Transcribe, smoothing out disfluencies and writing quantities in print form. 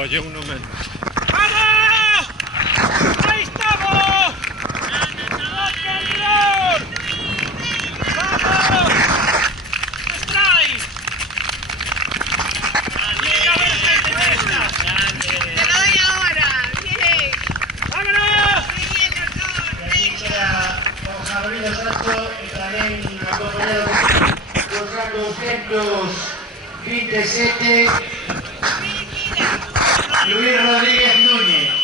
No, yo uno menos. ¡Vamos! ¡Ahí estamos! ¡Anterior! ¡Vamos! ¡Strike! ¡Tiene que haber gente de esta! ¡Te lo doy ahora! ¡Bien! ¡Vámonos! ¡Muy bien, doctor! Y aquí queda con Javier Sancho y también acompañado con 427 Luis Rodríguez Núñez.